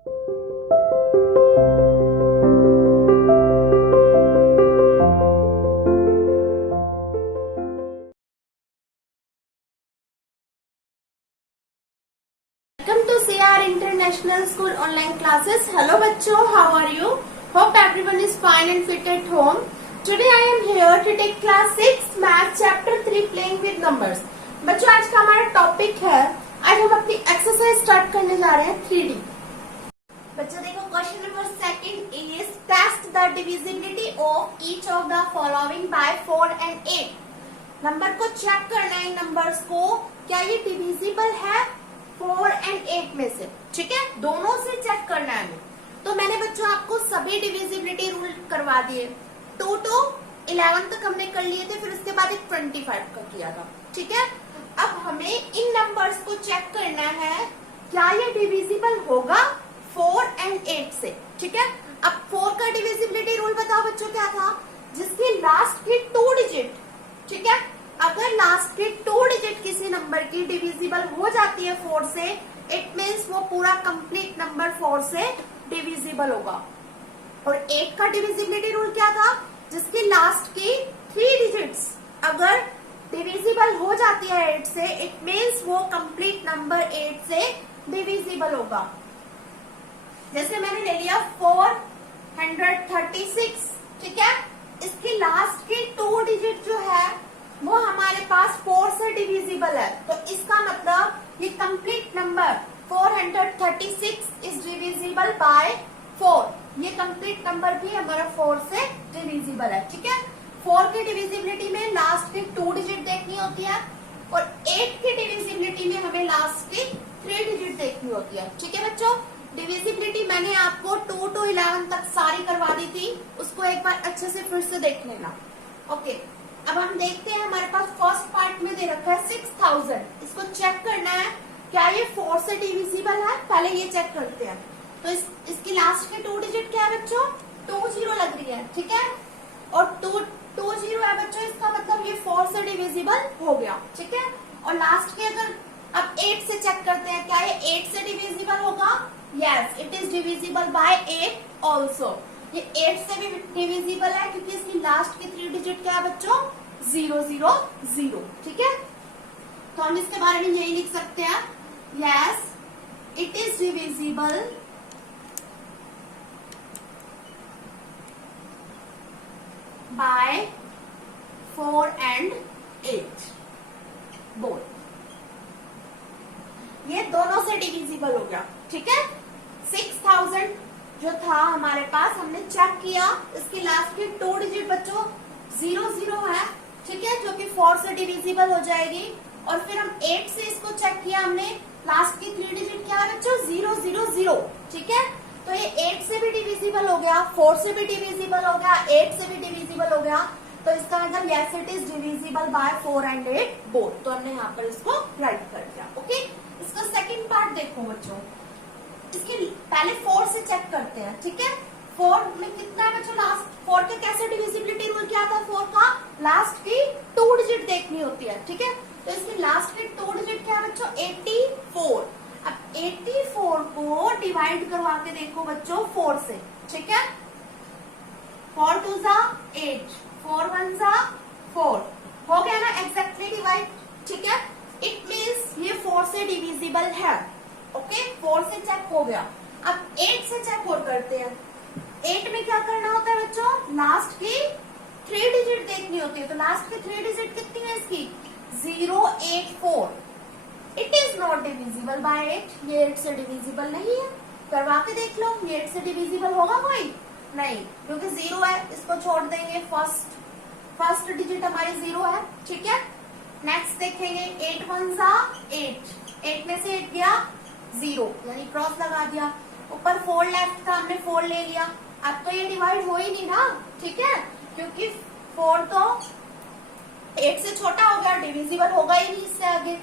Welcome to CR International School online classes. Hello बच्चों, how are you? Hope everyone is fine and fit at home. Today I am here to take class 6 Math Chapter 3 Playing with Numbers. बच्चों आज का हमारा topic है, आज हम अपनी exercise start करने जा रहे हैं 3D. बच्चों देखो question number second is test the divisibility of each of the following by 4 and 8. Number को चेक करना है, नंबर्स को क्या ये डिविजिबल है 4 and 8 में से, ठीक है, दोनों से चेक करना है हमें. तो मैंने बच्चों आपको सभी डिविजिबिलिटी रूल करवा दिए. 2 to 11 तक हमने कर लिए थे, फिर उसके बाद एक 25 का किया था, ठीक है. अब हमें इन नंबर्स को चेक करना है क्या ये डिविजिबल होगा 4 and 8 से, ठीक है. अब 4 का डिविजिबिलिटी रूल बताओ बच्चों क्या था, जिसकी लास्ट की 2 डिजिट, ठीक है, अगर लास्ट के 2 डिजिट किसी नंबर की डिविजिबल हो जाती है 4 से, इट मीन्स वो पूरा कंप्लीट नंबर 4 से डिविजिबल होगा. और 8 का डिविजिबिलिटी रूल क्या था, जिसकी लास्ट की 3 डिजिट्स अगर डिविजिबल हो जाती है 8 से, इट मीन्स वो कंप्लीट नंबर 8 से डिविजिबल होगा. जैसे मैंने ले लिया 436, ठीक है, इसकी लास्ट की 2 डिजिट जो है वो हमारे पास 4 से डिविजिबल है, तो इसका मतलब ये complete number 436 is divisible by 4. ये कंप्लीट नंबर भी हमारा 4 से डिविजिबल है, ठीक है. 4 की डिविजिबिलिटी में लास्ट की 2 डिजिट देखनी होती है, और 8 की डिविजिबिलिटी में हमें लास्ट की 3 डिजिट देखनी होती है, ठीक है बच्चों. डिविजिबिलिटी मैंने आपको 2 to 11 तक सारी करवा दी थी, उसको एक बार अच्छे से फिर से देख लेना. ओके, अब हम देखते हैं, हमारे पास फर्स्ट पार्ट में दे रखा है 6000. इसको चेक करना है क्या ये 4 से डिविजिबल है, पहले ये चेक करते हैं. तो इसकी लास्ट की 2 डिजिट क्या है बच्चों, 20 लग रही है, ठीक है, और 20 है बच्चों, इसका मतलब ये 4 से डिविजिबल हो गया, ठीक है. और लास्ट की अगर अब 8 से चेक करते हैं, क्या ये 8 से डिविजिबल होगा, yes it is divisible bye 8 also. ये 8 से भी डिविजिबल है क्योंकि इसकी लास्ट की 3 डिजिट क्या है बच्चों, 000, ठीक है. तो हम इसके बारे में यही लिख सकते हैं, yes it is divisible by 4 and 8 both. ये दोनों से डिविजिबल हो गया, ठीक है. 6000 जो था हमारे पास, हमने चेक किया, इसकी लास्ट की 2 डिजिट बच्चों 00 है, ठीक है, जो कि 4 से डिविजिबल हो जाएगी. और फिर हम 8 से इसको चेक किया हमने, लास्ट की 3 डिजिट क्या है बच्चों, 000, ठीक है. तो ये 8 से भी डिविजिबल हो गया, 4 से भी डिविजिबल हो गया, 8 से भी डिविजिबल हो गया. तो इसका मतलब yes it is divisible by 4 and 8 both. तो हमने यहाँ पर इसको राइट कर दिया. ओके, इसका सेकंड पार्ट देखो बच्चों, इसके पहले 4 से चेक करते हैं, ठीक है. 4 में कितना है बच्चों, लास्ट 4 के कैसे डिविजिबिलिटी रूल क्या था, 4 का लास्ट की 2 डिजिट देखनी होती है, ठीक है. तो इसकी लास्ट की 2 डिजिट क्या है बच्चों, 84. अब 84 को डिवाइड करवा के देखो बच्चों 4 से, ठीक है. 4 2 8, 4 1 4, हो गया ना एग्जैक्टली डिवाइड, ठीक है. इट मीन्स ये 4 से डिविजिबल है. ओके, 4 से चेक हो गया. अब 8 से चेक और करते हैं. 8 में क्या करना होता है बच्चों, लास्ट की 3 डिजिट देखनी होती है. तो लास्ट की 3 डिजिट कितनी है इसकी, 084. It is not divisible bye 8. ये 8 से डिविजिबल नहीं है, करवा के देख लो, ये 8 से डिविजिबल होगा कोई नहीं, क्योंकि 0 है, इसको छोड़ देंगे. फर्स्ट डिजिट हमारी 0 है, ठीक है. नेक्स्ट देखेंगे 8 1 8, 8 में से 8 गया 0, यानी क्रॉस लगा दिया. ऊपर 4 लेफ्ट था, हमने 4 ले लिया. अब तो ये डिवाइड हो ही नहीं ना, ठीक है, क्योंकि 4 तो 8 से छोटा हो गया, डिविजिबल होगा ही नहीं इससे आगे,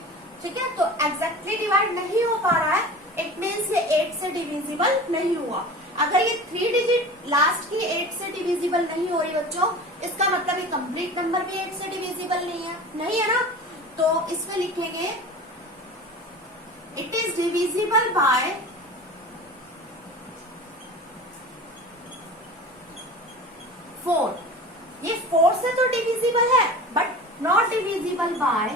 ठीक है. तो एग्जैक्टली डिवाइड नहीं हो पा रहा है, इट मीन्स ये 8 से डिविजिबल नहीं हुआ. अगर ये 3 डिजिट लास्ट की 8 से डिविजिबल नहीं हो रही बच्चों, इसका मतलब ये कंप्लीट नंबर भी 8 से डिविजिबल नहीं है ना. तो इसमें लिखेंगे it is divisible bye divisible by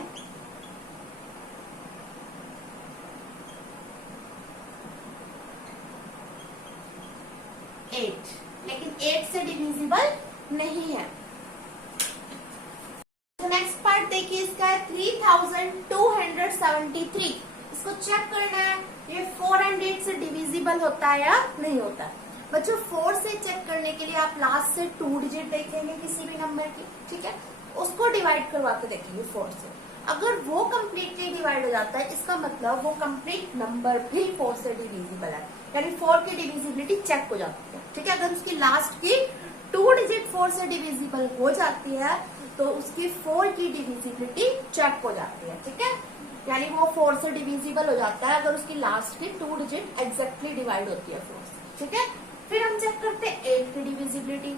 8, लेकिन 8 से डिविजिबल नहीं है। तो नेक्स्ट पार्ट देखिए, इसका है 3273। इसको चेक करना है ये 4 और 8 से डिविजिबल होता है या नहीं होता है। बच्चों 4 से चेक करने के लिए आप लास्ट से 2 डिजिट देखेंगे किसी भी नंबर की, ठीक है, उसको डिवाइड करवा के देखेंगे 4 से। अगर वो कम्प्लीटली डिवाइड हो जाता है, इसका मतलब वो कंप्लीट नंबर भी 4 से डिविजिबल है, यानी 4 की डिविजिबिलिटी चेक हो जाती है, ठीक है। अगर उसकी लास्ट की 2 डिजिट 4 से डिविजिबल हो जाती है तो उसकी 4 की डिविजिबिलिटी चेक हो जाती है, ठीक है, यानी वो 4 से डिविजिबल हो जाता है अगर उसकी लास्ट की 2 डिजिट एग्जैक्टली डिवाइड होती है 4 से, ठीक है। फिर हम चेक करते हैं 8 की डिविजिबिलिटी।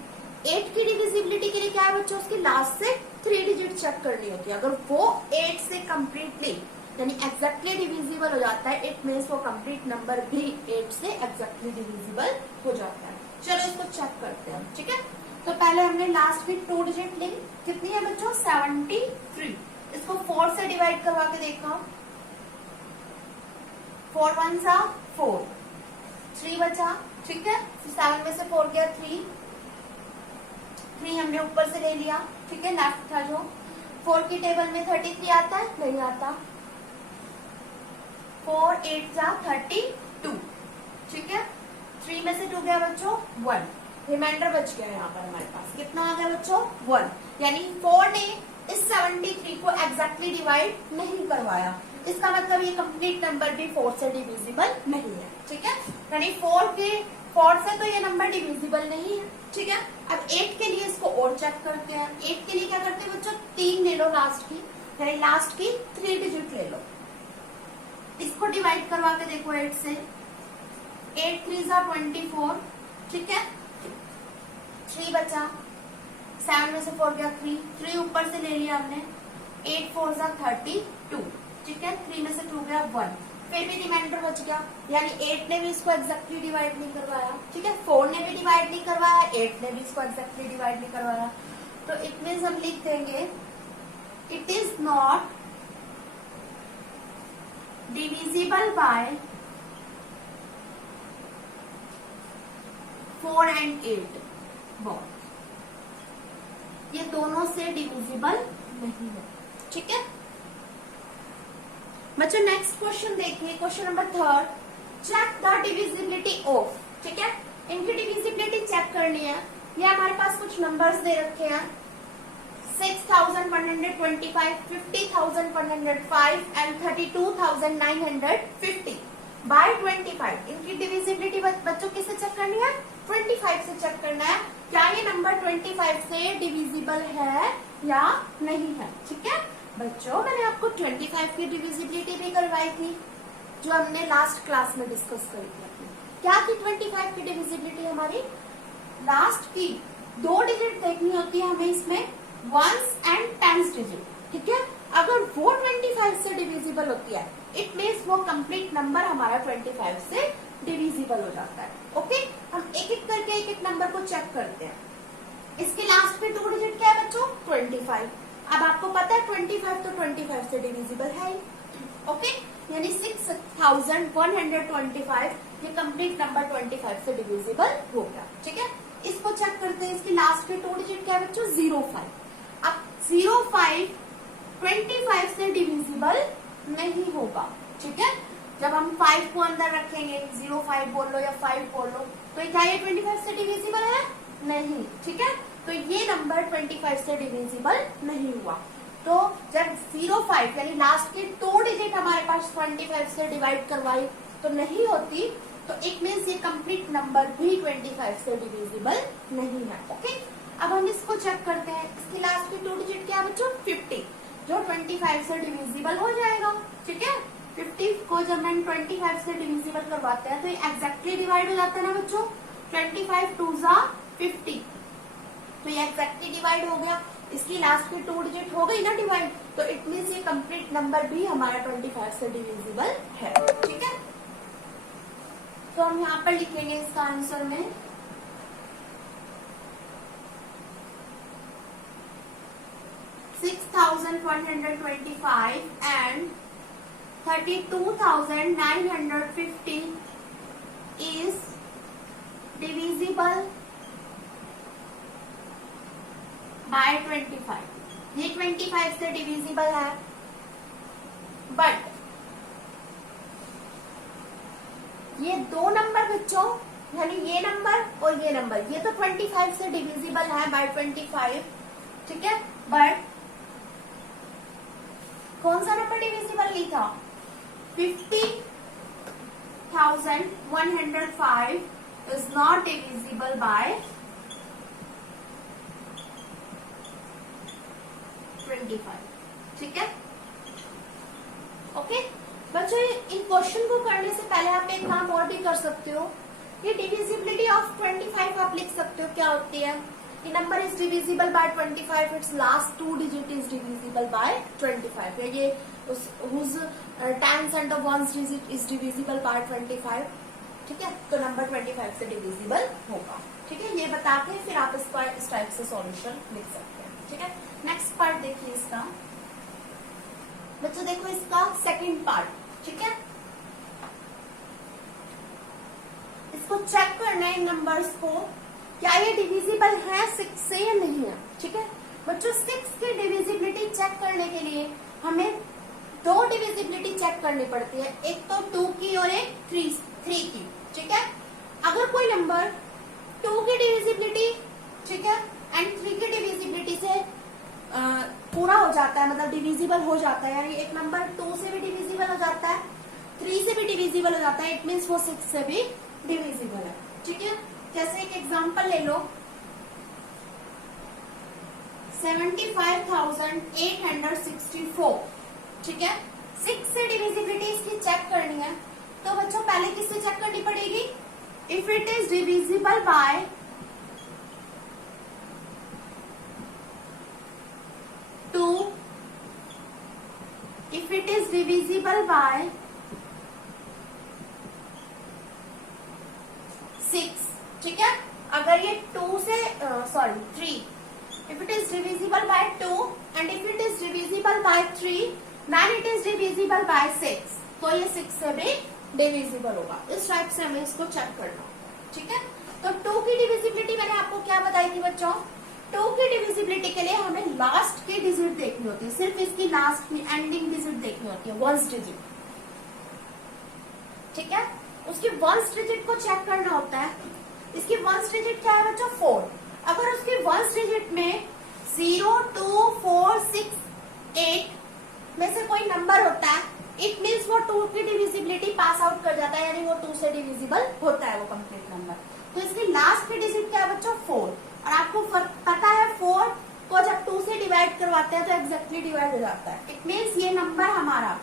8 की डिविजिबिलिटी के लिए क्या है बच्चों, उसकी लास्ट से 3 डिजिट चेक करनी होती है। अगर वो 8 से कम्प्लीटली यानी एग्जैक्टली डिविजिबल हो जाता है, इट मीन्स वो कंप्लीट नंबर भी 8 से एग्जैक्टली डिविजिबल हो जाता है। चलो इसको चेक करते हैं, ठीक है। तो पहले हमने लास्ट की 2 डिजिट ली, कितनी है बच्चों 73। इसको 4 से डिवाइड करवा के देखा, 4 1 सा 4, 3 बचा, ठीक है। 7 में से 4 गया 3 हमने ऊपर से ले लिया, ठीक है, लेफ्ट था जो। 4 की टेबल में 33 आता है, नहीं आता। 4 8 जा 32, ठीक है। 3 में से 2 गया बच्चों 1, रिमाइंडर बच गया यहाँ पर हमारे पास, कितना आ गया बच्चों 1, यानी 4 ने इस 73 को एग्जैक्टली डिवाइड नहीं करवाया। इसका मतलब ये कंप्लीट नंबर भी 4 से डिविजिबल नहीं है, ठीक है, यानी 4 से तो ये नंबर डिविजिबल नहीं है, ठीक है। अब 8 के लिए इसको और चेक करते हैं। 8 के लिए क्या करते हैं बच्चों, 3 ले लो लास्ट की, यानी लास्ट की 3 डिजिट ले लो, इसको डिवाइड करवा के देखो 8 से। 8 3 जा 24, ठीक है, 3 बचा, 7 में से 4 गया 3 ऊपर से ले लिया हमने। 8 4 जा 32, ठीक है, 3 में से 2 गया 1, फिर भी रिमाइंडर बच गया, यानी 8 ने भी इसको एग्जैक्टली डिवाइड नहीं करवाया, ठीक है। 4 ने भी डिवाइड नहीं करवाया, 8 ने भी इसको एग्जैक्टली डिवाइड नहीं करवाया। तो इट मीन्स हम लिख देंगे it is not divisible by 4 and 8 both, ये दोनों से डिविजिबल नहीं है, ठीक है बच्चों। नेक्स्ट क्वेश्चन देखिए, question number 3, check the divisibility of, ठीक है, इनकी डिविजिबिलिटी चेक करनी है। ये हमारे पास कुछ नंबर्स दे रखे हैं, 6125, 50,105 एंड 32,950 बाय 25। इनकी डिविजिबिलिटी बच्चों किससे चेक करनी है, 25 से चेक करना है, क्या ये नंबर 25 से डिविजिबल है या नहीं है, ठीक है बच्चों। मैंने आपको 25 की डिविजिबिलिटी भी करवाई थी, जो हमने लास्ट क्लास में डिस्कस करी थी। क्या थी 25 की डिविजिबिलिटी हमारी, लास्ट की 2 डिजिट देखनी होती है हमें इसमें, 1s एंड 10s डिजिट, ठीक है। अगर वो 25 से डिविजिबल होती है, इट मीन्स वो कंप्लीट नंबर हमारा 25 से डिविजिबल हो जाता है, ओके। हम एक एक करके एक एक नंबर को चेक करते हैं। इसके लास्ट में 2 डिजिट क्या है बच्चों 25। अब आपको पता है 25 तो 25 से डिविजिबल है ही, ओके, यानी 6125 ये कंप्लीट नंबर 25 से डिविजिबल हो गया, ठीक है। इसको चेक करते हैं, इसकी लास्ट के 2 डिजिट क्या है बच्चों 05। अब 05 25 से डिविजिबल नहीं होगा, ठीक है। जब हम 5 को अंदर रखेंगे, 05 बोल लो या 5 बोल लो, तो क्या ये 25 से डिविजिबल है, नहीं, ठीक है। तो ये नंबर 25 से डिविजिबल नहीं हुआ। तो जब 05 यानी लास्ट की 2 डिजिट हमारे पास 25 से डिवाइड करवाई तो नहीं होती, तो इट मीन्स ये कंप्लीट नंबर भी 25 से डिविजिबल नहीं है, ओके। अब हम इसको चेक करते हैं, इसकी लास्ट की 2 डिजिट क्या है बच्चों 50, जो 25 से डिविजिबल हो जाएगा, ठीक है। 50 को जब हम 25 से डिविजिबल करवाते हैं तो ये एग्जैक्टली डिवाइड हो जाता है ना बच्चों, 25 2 जा 50, तो ये एग्जैक्टली डिवाइड हो गया। इसकी लास्ट की 2 डिजिट हो गई ना डिवाइड, तो इट मीन्स ये कंप्लीट नंबर भी हमारा 25 से डिविजिबल है, ठीक है। तो हम यहाँ पर लिखेंगे इसका आंसर में 6125 6,125 and 32,950 is divisible by 25. ये 25 से डिविजिबल है, बट ये दो नंबर बच्चों, यानी ये नंबर और ये नंबर, ये तो 25 से डिविजिबल है बाय 25, ठीक है, बट कौन सा नंबर डिविजिबल नहीं था? 50,105 is not divisible by 25, ठीक है, ओके। बच्चों इन क्वेश्चन को करने से पहले आप एक काम और भी कर सकते हो, ये डिविजिबिलिटी ऑफ 25 आप लिख सकते हो क्या होती है। ये number is divisible bye 25, it's last 2 digit is divisible bye 25, ये whose tens and the ones digit is divisible by 25, ठीक है, तो नंबर 25 से डिविजिबल होगा, ठीक है। ये बता के फिर आप इसका इस टाइप से सॉल्यूशन लिख सकते हैं, ठीक है। नेक्स्ट पार्ट देखिए इसका, बच्चों देखो इसका सेकंड पार्ट, ठीक है। इसको चेक करना है इन नंबर्स को, क्या ये डिविजिबल है 6 से या नहीं है, ठीक है। बच्चों 6 की डिविजिबिलिटी चेक करने के लिए हमें दो डिविजिबिलिटी चेक करनी पड़ती है, एक तो 2 की और एक 3 की, ठीक है। अगर कोई नंबर 2 की डिविजिबिलिटी, ठीक है, एंड 3 की डिविजिबिलिटी से पूरा हो जाता है, मतलब डिविजिबल हो जाता है, यानी एक नंबर 2 से भी डिविजिबल हो जाता है, 3 से भी डिविजिबल हो जाता है, इट मीन्स वो 6 से भी डिविजिबल है, ठीक है। जैसे एक एग्जांपल ले लो, 75,864, ठीक है। 6 से डिविजिबिलिटी इसकी चेक करनी है, तो बच्चों पहले किससे चेक करनी पड़ेगी? If it is divisible bye 2, if it is divisible by 6, ठीक है। अगर ये 2 से 3, if it is divisible by 2 and if it is divisible by 3 then it is divisible by 6, तो ये 6 से भी डिविजिबल होगा। इस टाइप से हमें इसको चेक करना, ठीक है। तो 2 की डिविजिबिलिटी मैंने आपको क्या बताई थी बच्चों? 2 की डिविजिबिलिटी के लिए हमें लास्ट की डिजिट देखनी होती है, सिर्फ इसकी लास्ट की एंडिंग डिजिट देखनी होती है, वंस डिजिट, ठीक है। उसकी वंस डिजिट को चेक करना होता है। इसकी वंस डिजिट क्या है बच्चों? 4। अगर उसकी वंस डिजिट में 0, 2, 4, 6, 8 में से कोई नंबर होता है, इट मीन्स वो 2 की डिविजिबिलिटी पास आउट कर जाता है, यानी वो 2 से डिविजिबल होता है वो कंप्लीट नंबर। तो इसकी लास्ट की डिजिट क्या है बच्चों? 4। और आपको पता है 4 को जब 2 से डिवाइड करवाते हैं तो एग्जैक्टली डिवाइड हो जाता है, इट मीन्स ये नंबर हमारा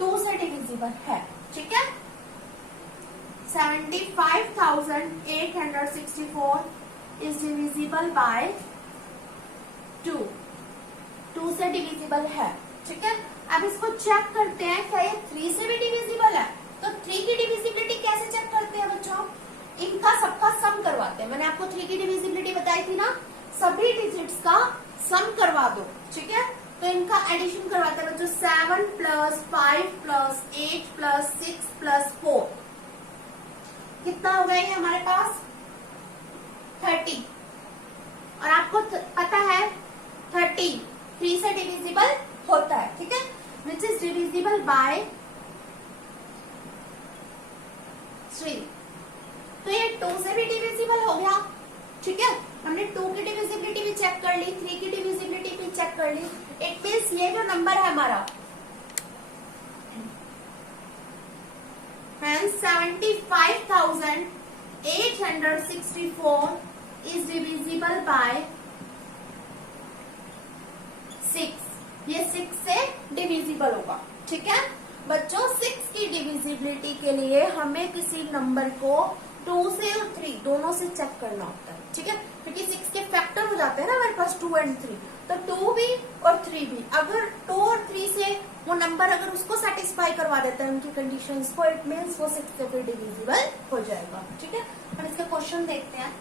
2 से डिविजिबल है, ठीक है। 75,864 is divisible by 2, 2 से डिविजिबल है, ठीक है। अब इसको चेक करते हैं क्या ये 3 से भी डिविजिबल है। तो 3 की डिविजिबिलिटी कैसे चेक करते हैं बच्चों? इनका सबका सम करवाते हैं। मैंने आपको 3 की डिविजिबिलिटी बताई थी ना, सभी डिजिट्स का सम करवा दो, ठीक है। तो इनका एडिशन करवाते हैं बच्चों, 7 + 5 + 8 + 6 + 4, कितना हो गया ये हमारे पास? 30। और आपको पता है 30 3 से डिविजिबल होता है, ठीक है, विच इज डिविजिबल बाय 3। तो ये 2 से भी डिविजिबल हो गया, ठीक है। हमने 2 की डिविजिबिलिटी भी चेक कर ली, 3 की डिविजिबिलिटी भी चेक कर ली, इट मीन्स ये जो नंबर है हमारा 75,864 is divisible by 6, ये 6 से डिविजिबल होगा, ठीक है। बच्चों 6 की डिविजिबिलिटी के लिए हमें किसी नंबर को 2 से और 3 दोनों से चेक करना होता है, ठीक है, क्योंकि 6 के फैक्टर हो जाते हैं ना हमारे पास 2 और 3, तो 2 भी और 3 भी, अगर 2 और 3 से वो नंबर अगर उसको सेटिस्फाई करवा देता है उनकी कंडीशंस को, इट मीन्स वो 6 से डिविजिबल हो जाएगा, ठीक है। हम इसका क्वेश्चन देखते हैं।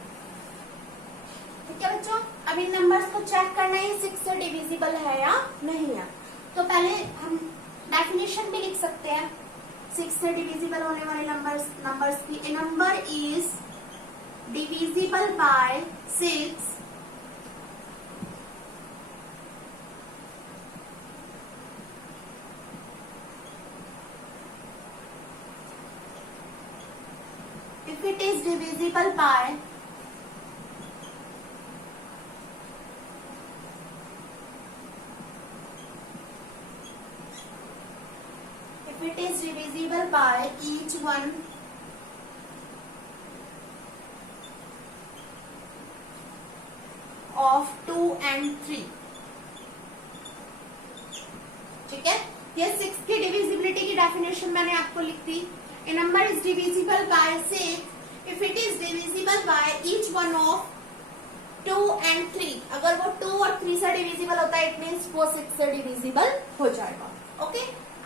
ठीक है बच्चों, अब इन नंबर्स को चेक करना है 6 से डिविजिबल है या नहीं है। तो पहले हम डेफिनेशन भी लिख सकते हैं 6 से डिविजिबल होने वाले नंबर्स की। A number is divisible by 6 if it is divisible by each one of 2 and 3। ठीक है, ये 6 की डिविजिबिलिटी की डेफिनेशन मैंने आपको लिख दी। A number is divisible by 6 if it is divisible by each one of 2 and 3। अगर वो 2 और 3 से डिविजिबल होता है, इट मीन्स वो 6 से डिविजिबल हो जाएगा। ओके,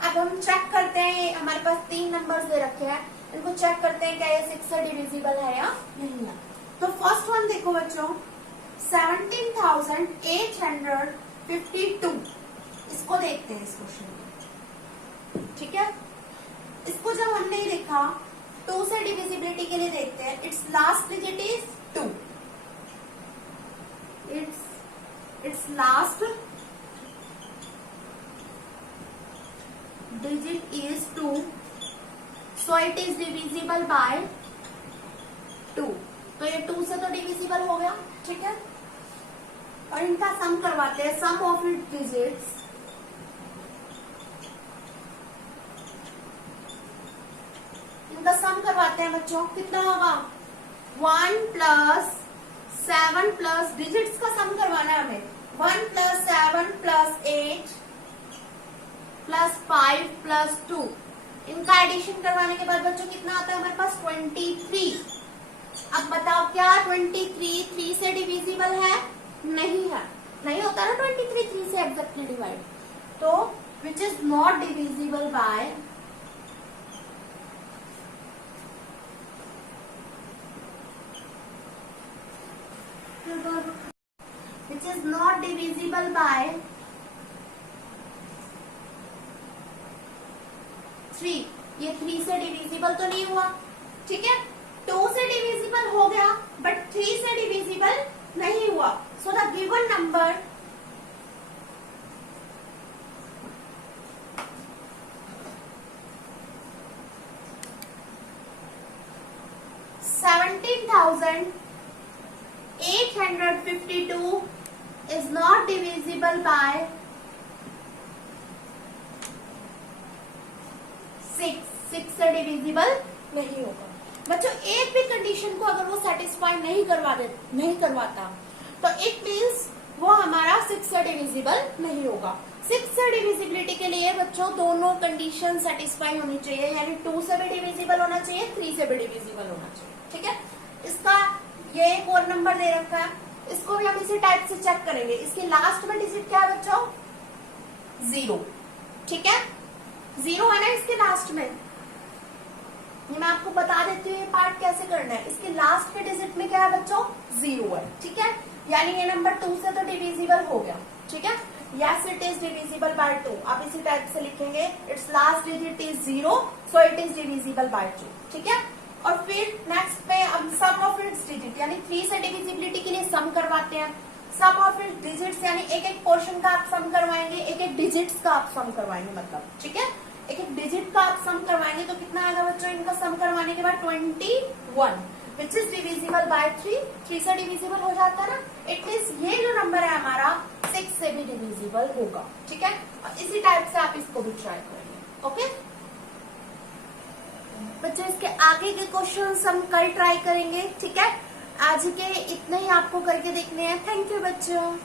अब हम चेक करते हैं, हमारे पास 3 नंबर्स दे रखे हैं, इनको चेक करते हैं क्या ये 6 से डिविजिबल है या नहीं है। तो फर्स्ट वन देखो बच्चों, 17,852, इसको देखते हैं इस क्वेश्चन में। ठीक है, इसको जब हमने देखा 2 से डिविजिबिलिटी के लिए देखते हैं, it's last digit is 2, it's last digit is 2, so it is divisible bye 2। तो ये 2 से तो डिविजिबल हो गया। ठीक है, और इनका सम करवाते हैं, सम ऑफ इट डिजिट्स सम करवाते हैं बच्चों। कितना होगा, 1 + 7 + डिजिट्स का सम करवाना है हमें। 1 + 7 + 8 + 5 + 2, इनका एडिशन करवाने के बाद बच्चों कितना आता है हमारे पास, 23। अब बताओ क्या 23 3 से डिविजिबल है? नहीं है, नहीं होता ना 23 3 से एग्जैक्टली डिवाइड। तो which is not divisible bye which is not divisible by 3। ये 3 से डिविजिबल तो नहीं हुआ। ठीक है, 2 से डिविजिबल हो गया बट 3 से डिविजिबल नहीं हुआ। So the given number $17,852 is not divisible by 6 से डिविजिबल नहीं होगा। बच्चों एक भी कंडीशन को अगर वो सेटिस्फाई नहीं करवाता तो इट मीन्स वो हमारा 6 से डिविजिबल नहीं होगा। 6 से डिविजिबिलिटी के लिए बच्चों दोनों कंडीशन सेटिस्फाई होनी चाहिए, यानी 2 से भी डिविजिबल होना चाहिए, 3 से भी डिविजिबल होना चाहिए। ठीक है, इसका ये एक और नंबर दे रखा है, इसको भी हम इसी टाइप से चेक करेंगे। इसके लास्ट में डिजिट क्या है बच्चों, 0। ठीक है, 0 है ना इसके लास्ट में। ये मैं आपको बता देती हूँ ये पार्ट कैसे करना है। इसके लास्ट के डिजिट में क्या है बच्चों, 0 है। ठीक है, यानी ये नंबर 2 से तो डिविजिबल हो गया। ठीक है, yes it is divisible bye 2। आप इसी टाइप से लिखेंगे, it's last digit is 0, so it is divisible bye 2। ठीक है, और फिर नेक्स्ट पे हम सम ऑफ इट्स डिजिट, यानी 3 से डिविजिबिलिटी के लिए सम करवाते हैं। सम ऑफ इट्स डिजिट्स यानी एक एक पोर्शन का आप सम करवाएंगे, एक एक डिजिट्स का आप सम करवाएंगे, मतलब ठीक है, एक एक डिजिट का आप सम करवाएंगे। तो कितना आएगा बच्चों इनका सम करवाने के बाद, 21, विच इज डिविजिबल बाय 3 से डिविजिबल हो जाता है ना। इट मीन्स ये जो नंबर है हमारा 6 से भी डिविजिबल होगा। ठीक है, और इसी टाइप से आप इसको भी ट्राई करेंगे। ओके बच्चों, इसके आगे के क्वेश्चन हम कल ट्राई करेंगे। ठीक है, आज के इतने ही आपको करके देखने हैं। थैंक यू बच्चों।